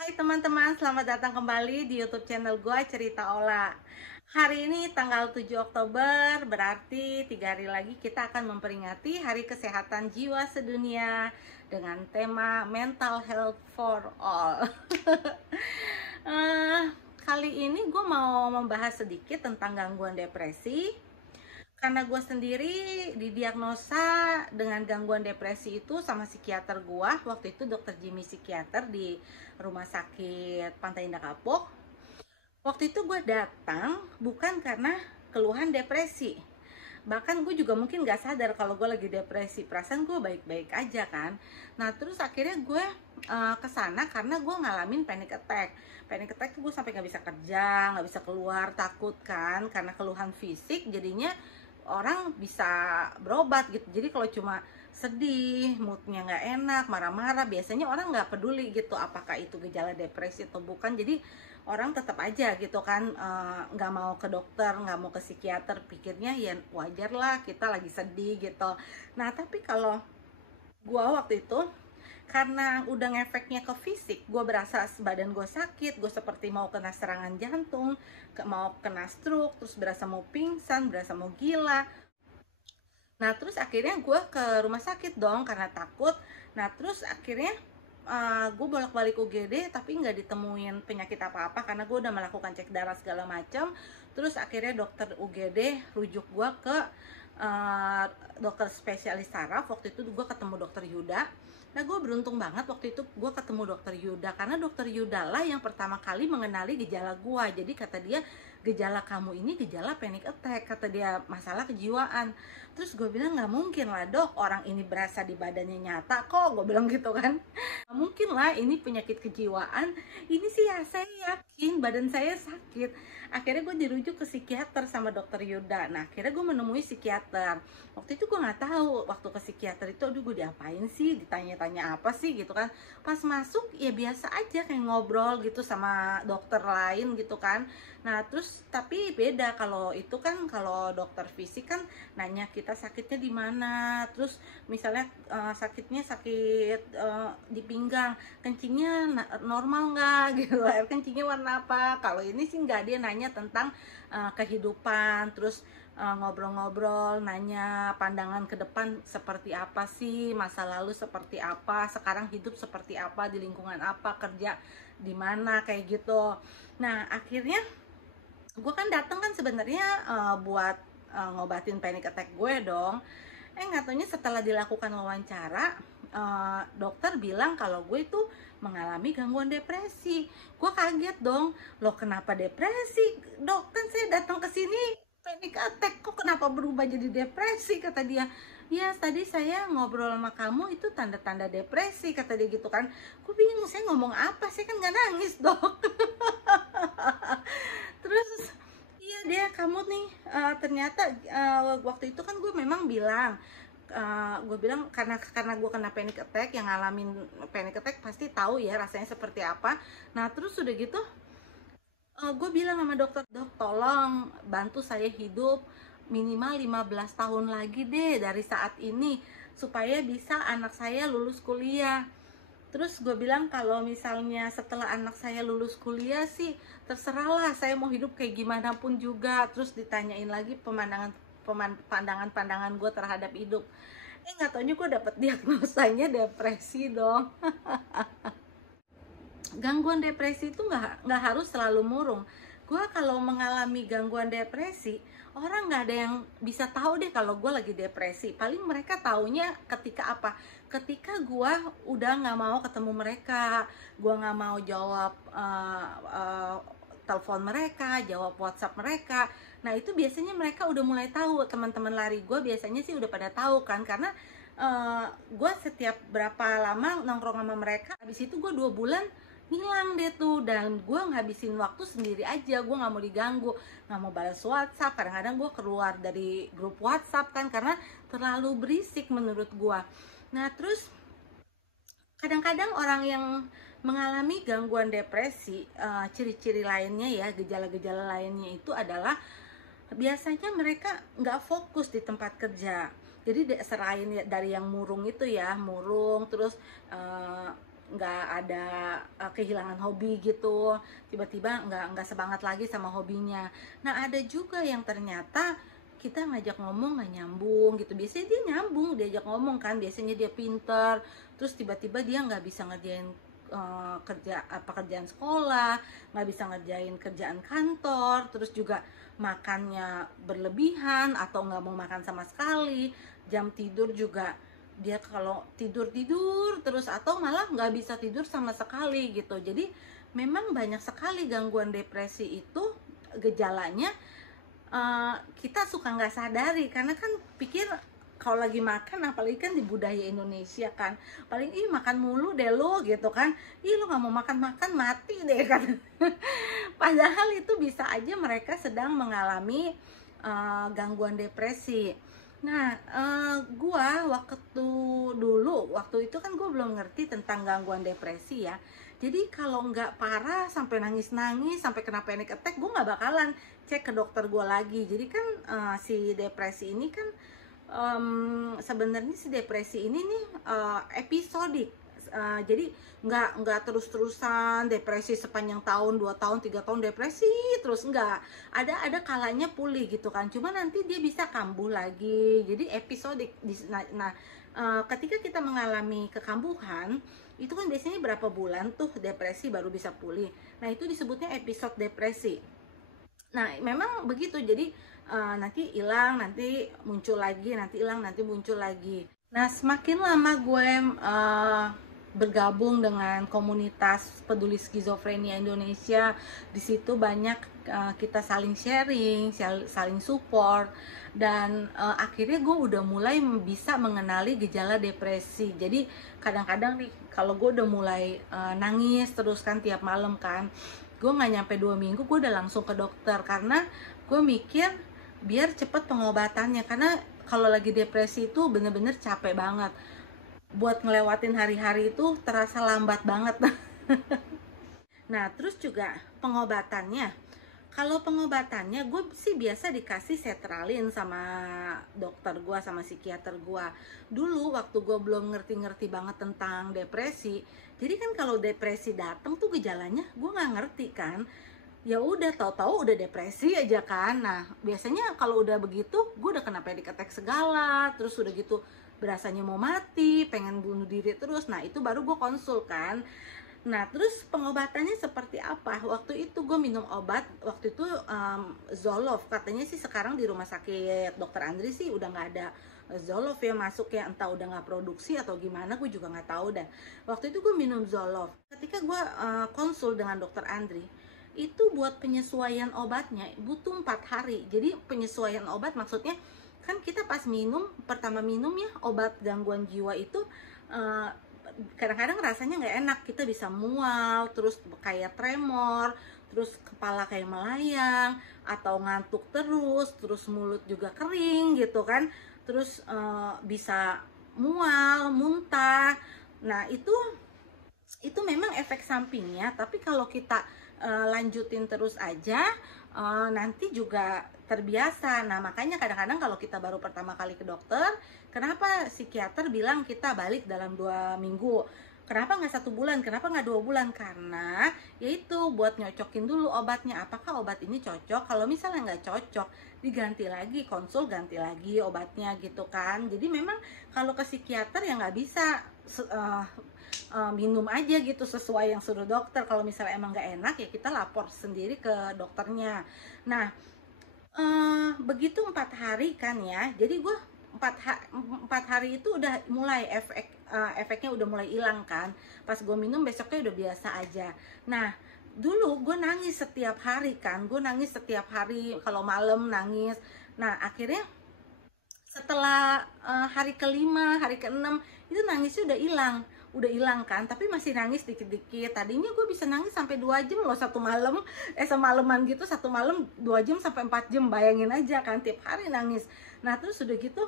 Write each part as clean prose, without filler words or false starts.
Hai teman-teman, selamat datang kembali di YouTube channel gue Cerita Ola. Hari ini tanggal 7 Oktober, berarti 3 hari lagi kita akan memperingati Hari Kesehatan Jiwa Sedunia dengan tema Mental Health for All. Eh, Kali ini gue mau membahas sedikit tentang gangguan depresi. Karena gue sendiri didiagnosa dengan gangguan depresi itu sama psikiater gue. Waktu itu dokter Jimmy psikiater di rumah sakit Pantai Indah Kapuk. Waktu itu gue datang bukan karena keluhan depresi. Bahkan gue juga mungkin gak sadar kalau gue lagi depresi. Perasaan gue baik-baik aja kan. Nah terus akhirnya gue kesana karena gue ngalamin panic attack. Panic attack tuh gue sampai gak bisa kerja, gak bisa keluar, takut kan. Karena keluhan fisik jadinya orang bisa berobat gitu. Jadi kalau cuma sedih, moodnya nggak enak, marah-marah, biasanya orang nggak peduli gitu apakah itu gejala depresi atau bukan. Jadi orang tetap aja gitu kan, nggak mau ke dokter, nggak mau ke psikiater, pikirnya ya wajar lah kita lagi sedih gitu. Nah tapi kalau gua waktu itu karena udah ngefeknya ke fisik, gue berasa badan gue sakit, gue seperti mau kena serangan jantung, mau kena stroke, terus berasa mau pingsan, berasa mau gila. Nah terus akhirnya gue ke rumah sakit dong karena takut. Nah terus akhirnya gue bolak-balik UGD tapi nggak ditemuin penyakit apa-apa karena gue udah melakukan cek darah segala macam. Terus akhirnya dokter UGD rujuk gue ke uh, dokter spesialis saraf. Waktu itu gue ketemu dokter Yuda. Nah gue beruntung banget waktu itu gue ketemu dokter Yuda karena dokter Yuda lah yang pertama kali mengenali gejala gue. Jadi kata dia, gejala kamu ini gejala panic attack, kata dia, masalah kejiwaan. Terus gue bilang nggak mungkin lah dok, orang ini berasa di badannya nyata kok, gue bilang gitu kan. Nggak mungkin lah ini penyakit kejiwaan, ini sih ya saya yakin badan saya sakit. Akhirnya gue dirujuk ke psikiater sama dokter Yuda. Nah akhirnya gue menemui psikiater. Waktu itu gue nggak tahu, waktu ke psikiater itu aduh gue diapain sih, ditanya-tanya apa sih gitu kan. Pas masuk ya biasa aja kayak ngobrol gitu sama dokter lain gitu kan. Nah terus tapi beda kalau itu kan, kalau dokter fisik kan nanya kita sakitnya di mana, terus misalnya sakitnya sakit di pinggang, kencingnya normal nggak gitu, air kencingnya warna apa. Kalau ini sih nggak, dia nanya tentang kehidupan, terus ngobrol-ngobrol, nanya pandangan ke depan seperti apa sih, masa lalu seperti apa, sekarang hidup seperti apa, di lingkungan apa, kerja di mana, kayak gitu. Nah akhirnya gue kan datang kan sebenarnya buat ngobatin panic attack gue dong. Nggak taunya setelah dilakukan wawancara, dokter bilang kalau gue itu mengalami gangguan depresi. Gue kaget dong, loh kenapa depresi dok, kan saya datang ke sini panic attack, kok kenapa berubah jadi depresi, kata dia. Ya tadi saya ngobrol sama kamu itu tanda-tanda depresi, kata dia gitu kan. Gue bingung, saya ngomong apa, saya kan nggak nangis dok. Terus iya dia, kamu nih ternyata waktu itu kan gue memang bilang, gue bilang karena gue kena panic attack, yang ngalamin panic attack pasti tahu ya rasanya seperti apa. Nah terus udah gitu gue bilang sama dokter, dok tolong bantu saya hidup minimal 15 tahun lagi deh dari saat ini supaya bisa anak saya lulus kuliah. Terus gue bilang kalau misalnya setelah anak saya lulus kuliah sih terserahlah, saya mau hidup kayak gimana pun juga. Terus ditanyain lagi pandangan gue terhadap hidup. Nggak taunya gue dapet diagnosanya depresi dong. Gangguan depresi itu nggak harus selalu murung. Gue kalau mengalami gangguan depresi, orang nggak ada yang bisa tahu deh kalau gue lagi depresi. Paling mereka taunya ketika apa? Ketika gue udah nggak mau ketemu mereka, gue nggak mau jawab telepon mereka, jawab WhatsApp mereka. Nah itu biasanya mereka udah mulai tahu. Teman-teman lari gue biasanya sih udah pada tahu kan, karena gue setiap berapa lama nongkrong sama mereka, habis itu gue 2 bulan hilang deh tuh. Dan gue ngabisin waktu sendiri aja, gue nggak mau diganggu, nggak mau balas WhatsApp. Kadang-kadang gue keluar dari grup WhatsApp kan karena terlalu berisik menurut gue. Nah terus kadang-kadang orang yang mengalami gangguan depresi, ciri-ciri lainnya ya, gejala-gejala lainnya itu adalah biasanya mereka nggak fokus di tempat kerja. Jadi selain dari yang murung itu ya, murung, terus nggak ada kehilangan hobi gitu, tiba-tiba nggak semangat lagi sama hobinya. Nah ada juga yang ternyata kita ngajak ngomong nggak nyambung gitu. Biasanya dia nyambung, diajak ngomong kan, biasanya dia pinter, terus tiba-tiba dia nggak bisa ngerjain pekerjaan sekolah, nggak bisa ngerjain kerjaan kantor, terus juga makannya berlebihan atau nggak mau makan sama sekali, jam tidur juga dia kalau tidur terus atau malah nggak bisa tidur sama sekali gitu. Jadi memang banyak sekali gangguan depresi itu gejalanya. Kita suka nggak sadari karena kan pikir kalau lagi makan, apalagi kan di budaya Indonesia kan, paling makan mulu deh lo gitu kan, lo nggak mau makan mati deh kan. Padahal itu bisa aja mereka sedang mengalami gangguan depresi. Nah, waktu itu kan gue belum ngerti tentang gangguan depresi ya. Jadi kalau nggak parah sampai nangis-nangis, sampai kena panic attack, gue nggak bakalan cek ke dokter gue lagi. Jadi kan si depresi ini kan sebenarnya si depresi ini nih episodik. Jadi nggak terus-terusan depresi sepanjang tahun, 2 tahun, 3 tahun depresi terus, nggak. Ada kalanya pulih gitu kan, cuma nanti dia bisa kambuh lagi, jadi episodik. Nah, ketika kita mengalami kekambuhan itu kan biasanya berapa bulan tuh depresi baru bisa pulih. Nah itu disebutnya episode depresi. Nah memang begitu, jadi nanti hilang, nanti muncul lagi, nanti hilang, nanti muncul lagi. Nah semakin lama gue bergabung dengan komunitas peduli skizofrenia Indonesia, di situ banyak kita saling sharing, saling support, dan akhirnya gue udah mulai bisa mengenali gejala depresi. Jadi kadang-kadang nih kalau gue udah mulai nangis terus kan tiap malam kan, gue nggak nyampe 2 minggu gue udah langsung ke dokter, karena gue mikir biar cepet pengobatannya, karena kalau lagi depresi itu bener-bener capek banget. Buat ngelewatin hari-hari itu terasa lambat banget. Nah terus juga pengobatannya, kalau pengobatannya gue sih biasa dikasih sertralin sama dokter gue, sama psikiater gue. Dulu waktu gue belum ngerti-ngerti banget tentang depresi, jadi kan kalau depresi datang tuh gejalanya gue nggak ngerti kan, ya udah tahu-tahu udah depresi aja kan. Nah biasanya kalau udah begitu gue udah kena panic attack segala, terus udah gitu berasanya mau mati, pengen bunuh diri terus. Nah itu baru gue konsul kan. Nah terus pengobatannya seperti apa? Waktu itu gue minum obat, waktu itu Zoloft. Katanya sih sekarang di rumah sakit Dr. Andri sih udah nggak ada Zoloft ya masuk ya, entah udah nggak produksi atau gimana, gue juga nggak tahu. Dan waktu itu gue minum Zoloft. Ketika gue konsul dengan Dr. Andri, itu buat penyesuaian obatnya butuh 4 hari. Jadi penyesuaian obat maksudnya kan kita pas pertama minum ya obat gangguan jiwa itu kadang-kadang rasanya nggak enak, kita bisa mual, terus kayak tremor, terus kepala kayak melayang, atau ngantuk terus mulut juga kering gitu kan, terus bisa mual, muntah. Nah itu memang efek sampingnya, tapi kalau kita lanjutin terus aja nanti juga terbiasa. Nah makanya kadang-kadang kalau kita baru pertama kali ke dokter, kenapa psikiater bilang kita balik dalam 2 minggu, kenapa nggak 1 bulan, kenapa nggak 2 bulan? Karena yaitu buat nyocokin dulu obatnya, apakah obat ini cocok. Kalau misalnya nggak cocok, diganti lagi, konsul ganti lagi obatnya gitu kan. Jadi memang kalau ke psikiater ya nggak bisa minum aja gitu sesuai yang suruh dokter. Kalau misalnya emang nggak enak ya kita lapor sendiri ke dokternya. Nah begitu 4 hari kan ya, jadi gue 4 hari itu udah mulai efeknya udah mulai hilang kan. Pas gue minum besoknya udah biasa aja. Nah dulu gue nangis setiap hari kan, gue nangis setiap hari, kalau malam nangis. Nah akhirnya setelah hari ke-5, hari ke-6 itu nangisnya udah hilang kan, tapi masih nangis dikit-dikit. Tadinya gue bisa nangis sampai 2 jam loh satu malam, semalaman gitu, satu malam 2 jam sampai 4 jam, bayangin aja kan, tiap hari nangis. Nah terus udah gitu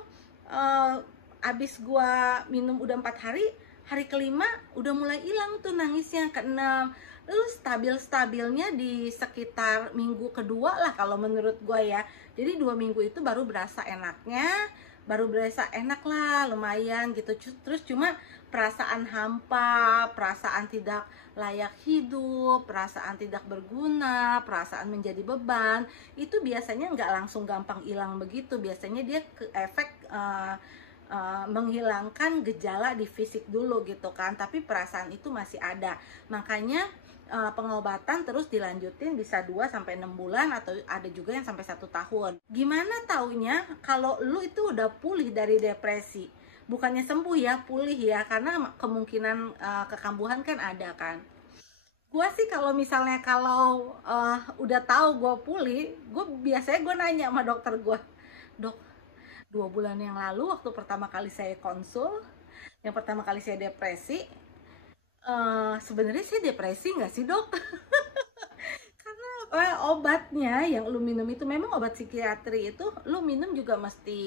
abis gue minum udah 4 hari, hari ke-5 udah mulai hilang tuh nangisnya, ke-6. Lalu stabilnya di sekitar minggu kedua lah kalau menurut gue ya. Jadi 2 minggu itu baru berasa enaknya, baru berasa enak lah, lumayan gitu. Terus cuma perasaan hampa, perasaan tidak layak hidup, perasaan tidak berguna, perasaan menjadi beban, itu biasanya nggak langsung gampang hilang begitu. Biasanya dia ke efek menghilangkan gejala di fisik dulu gitu kan, tapi perasaan itu masih ada. Makanya pengobatan terus dilanjutin bisa 2 sampai 6 bulan, atau ada juga yang sampai 1 tahun. Gimana taunya kalau lu itu udah pulih dari depresi? Bukannya sembuh ya, pulih ya, karena kemungkinan kekambuhan kan ada kan. Gua sih kalau misalnya udah tahu gue pulih, gue biasanya nanya sama dokter gue, dok, 2 bulan yang lalu waktu pertama kali saya konsul, yang pertama kali saya depresi, sebenarnya saya depresi nggak sih dok? Karena obatnya yang lu minum itu memang obat psikiatri itu lu minum juga mesti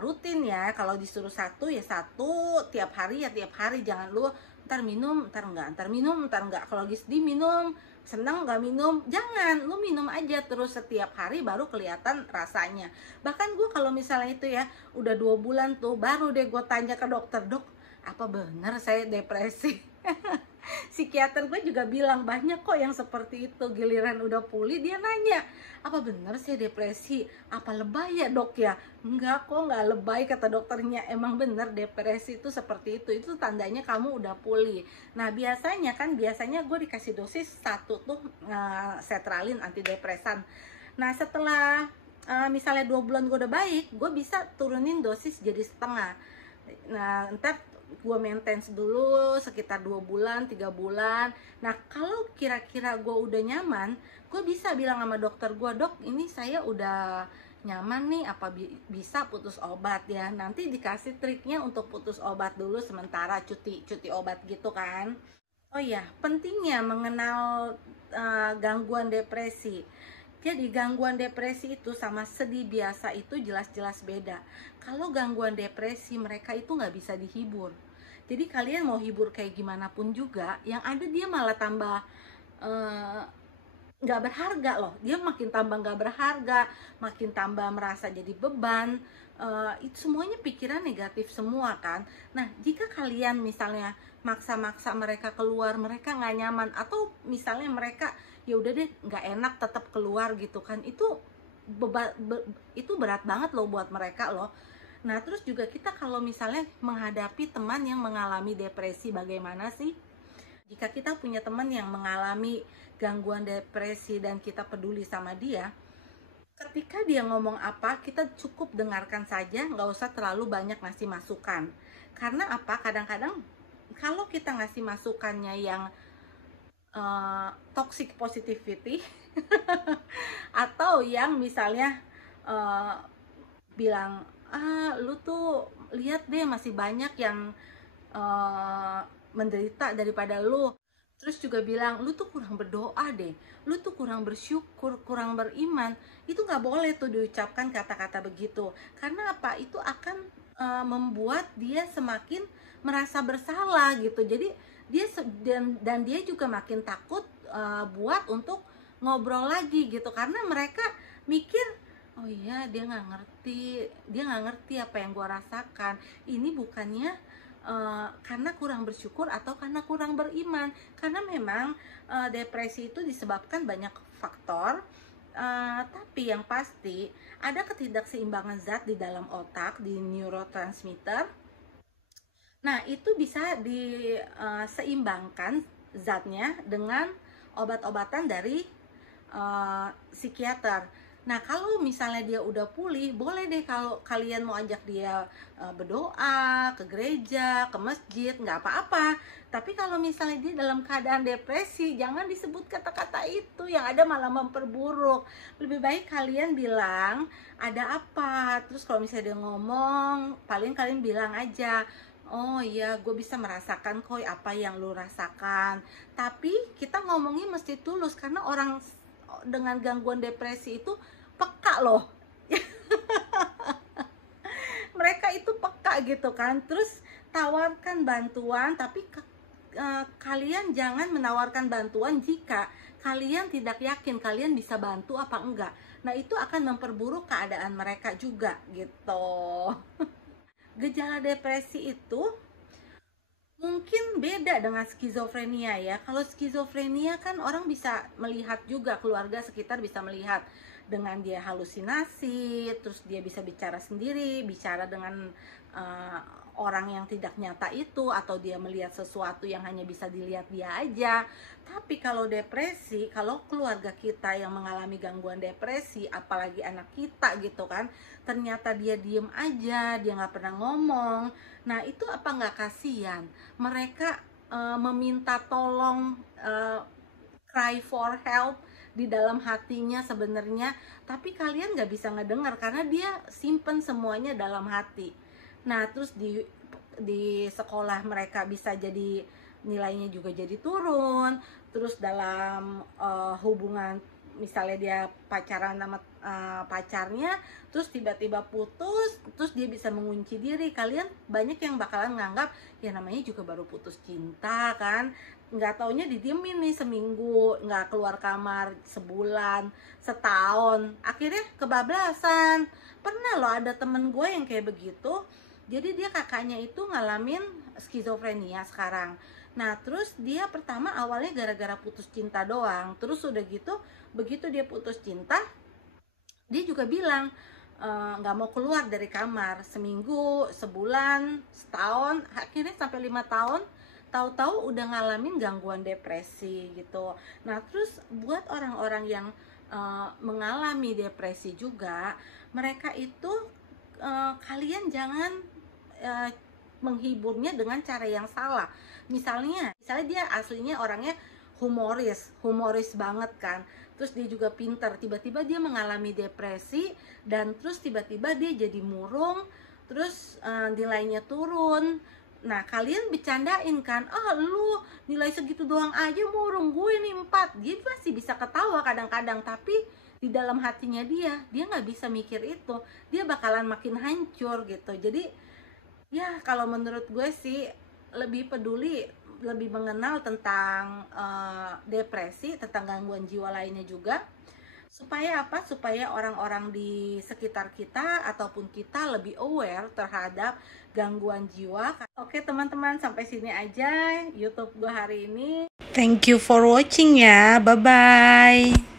rutin ya. Kalau disuruh satu ya satu, tiap hari ya tiap hari. Jangan lu ntar minum, ntar enggak. Kalau diminum, seneng nggak minum, jangan. Lu minum aja terus setiap hari, baru kelihatan rasanya. Bahkan gue kalau misalnya itu ya udah 2 bulan tuh, baru deh gue tanya ke dokter, dok, apa benar saya depresi? Psikiater gue juga bilang banyak kok yang seperti itu. Giliran udah pulih dia nanya, apa benar saya depresi? Apa lebay ya dok ya? Enggak kok, nggak lebay kata dokternya. Emang bener depresi itu seperti itu. Itu tandanya kamu udah pulih. Nah biasanya gue dikasih dosis 1 tuh sertralin antidepresan. Nah setelah misalnya 2 bulan gue udah baik, gue bisa turunin dosis jadi setengah. Nah ntar gue maintenance dulu sekitar 2 bulan, 3 bulan. Nah kalau kira-kira gue udah nyaman, gue bisa bilang sama dokter gue, dok ini saya udah nyaman nih, apa bisa putus obat ya? Nanti dikasih triknya untuk putus obat dulu sementara, cuti obat gitu kan. Oh ya, pentingnya mengenal gangguan depresi. Jadi gangguan depresi itu sama sedih biasa itu jelas-jelas beda. Kalau gangguan depresi mereka itu nggak bisa dihibur. Jadi kalian mau hibur kayak gimana pun juga, yang ada dia malah tambah nggak berharga loh. Dia makin tambah nggak berharga, makin tambah merasa jadi beban. Itu semuanya pikiran negatif semua kan. Nah jika kalian misalnya maksa-maksa mereka keluar, mereka nggak nyaman, atau misalnya mereka ya udah deh nggak enak tetap keluar gitu kan, itu itu berat banget loh buat mereka loh. Nah terus juga kita kalau misalnya menghadapi teman yang mengalami depresi, bagaimana sih jika kita punya teman yang mengalami gangguan depresi dan kita peduli sama dia? Ketika dia ngomong apa, kita cukup dengarkan saja, nggak usah terlalu banyak ngasih masukan. Karena apa, kadang-kadang kalau kita ngasih masukannya yang toxic positivity atau yang misalnya bilang, lu tuh lihat deh masih banyak yang menderita daripada lu, terus juga bilang lu tuh kurang berdoa deh, lu tuh kurang bersyukur, kurang beriman, itu nggak boleh tuh diucapkan kata-kata begitu. Karena apa, itu akan membuat dia semakin merasa bersalah gitu. Jadi dia dan dia juga makin takut buat untuk ngobrol lagi gitu, karena mereka mikir, oh iya dia nggak ngerti apa yang gue rasakan. Ini bukannya karena kurang bersyukur atau karena kurang beriman, karena memang depresi itu disebabkan banyak faktor. Tapi yang pasti ada ketidakseimbangan zat di dalam otak, di neurotransmitter. Nah itu bisa diseimbangkan zatnya dengan obat-obatan dari psikiater. Nah kalau misalnya dia udah pulih, boleh deh kalau kalian mau ajak dia berdoa, ke gereja, ke masjid, nggak apa-apa. Tapi kalau misalnya dia dalam keadaan depresi, jangan disebut kata-kata itu, yang ada malah memperburuk. Lebih baik kalian bilang ada apa. Terus kalau misalnya dia ngomong, paling kalian bilang aja, oh iya gue bisa merasakan kok apa yang lu rasakan. Tapi kita ngomongnya mesti tulus, karena orang dengan gangguan depresi itu peka loh. Mereka itu peka gitu kan. Terus tawarkan bantuan, tapi kalian jangan menawarkan bantuan jika kalian tidak yakin kalian bisa bantu apa enggak. Nah, itu akan memperburuk keadaan mereka juga gitu. Gejala depresi itu mungkin beda dengan skizofrenia ya. Kalau skizofrenia kan orang bisa melihat juga, keluarga sekitar bisa melihat dengan dia halusinasi, terus dia bisa bicara sendiri, bicara dengan orang yang tidak nyata itu, atau dia melihat sesuatu yang hanya bisa dilihat dia aja. Tapi kalau depresi, kalau keluarga kita yang mengalami gangguan depresi, apalagi anak kita gitu kan, ternyata dia diem aja, dia nggak pernah ngomong. Nah, itu apa nggak kasihan? Mereka meminta tolong, cry for help di dalam hatinya sebenarnya, tapi kalian nggak bisa ngedengar karena dia simpen semuanya dalam hati. Nah, terus di sekolah mereka bisa jadi nilainya juga jadi turun. Terus dalam hubungan, misalnya dia pacaran sama pacarnya, terus tiba-tiba putus, terus dia bisa mengunci diri. Kalian banyak yang bakalan nganggap ya namanya juga baru putus cinta kan, nggak taunya didiemin nih seminggu, nggak keluar kamar sebulan, setahun, akhirnya kebablasan. Pernah loh ada temen gue yang kayak begitu. Jadi dia kakaknya itu ngalamin skizofrenia sekarang. Nah, terus dia pertama awalnya gara-gara putus cinta doang. Terus udah gitu, begitu dia putus cinta, dia juga bilang nggak mau keluar dari kamar seminggu, sebulan, setahun, akhirnya sampai 5 tahun. Tahu-tahu udah ngalamin gangguan depresi gitu. Nah, terus buat orang-orang yang mengalami depresi juga, mereka itu kalian jangan menghiburnya dengan cara yang salah. Misalnya dia aslinya orangnya humoris banget kan, terus dia juga pinter, tiba-tiba dia mengalami depresi, dan terus tiba-tiba dia jadi murung, terus nilainya turun. Nah, kalian bercandain kan, lu nilai segitu doang aja murung, gue nih 4. Dia pasti bisa ketawa kadang-kadang, tapi di dalam hatinya dia nggak bisa mikir itu, dia bakalan makin hancur gitu. Jadi ya, kalau menurut gue sih lebih peduli, lebih mengenal tentang depresi, tentang gangguan jiwa lainnya juga. Supaya apa? Supaya orang-orang di sekitar kita ataupun kita lebih aware terhadap gangguan jiwa. Oke teman-teman, sampai sini aja YouTube gue hari ini. Thank you for watching ya. Bye-bye.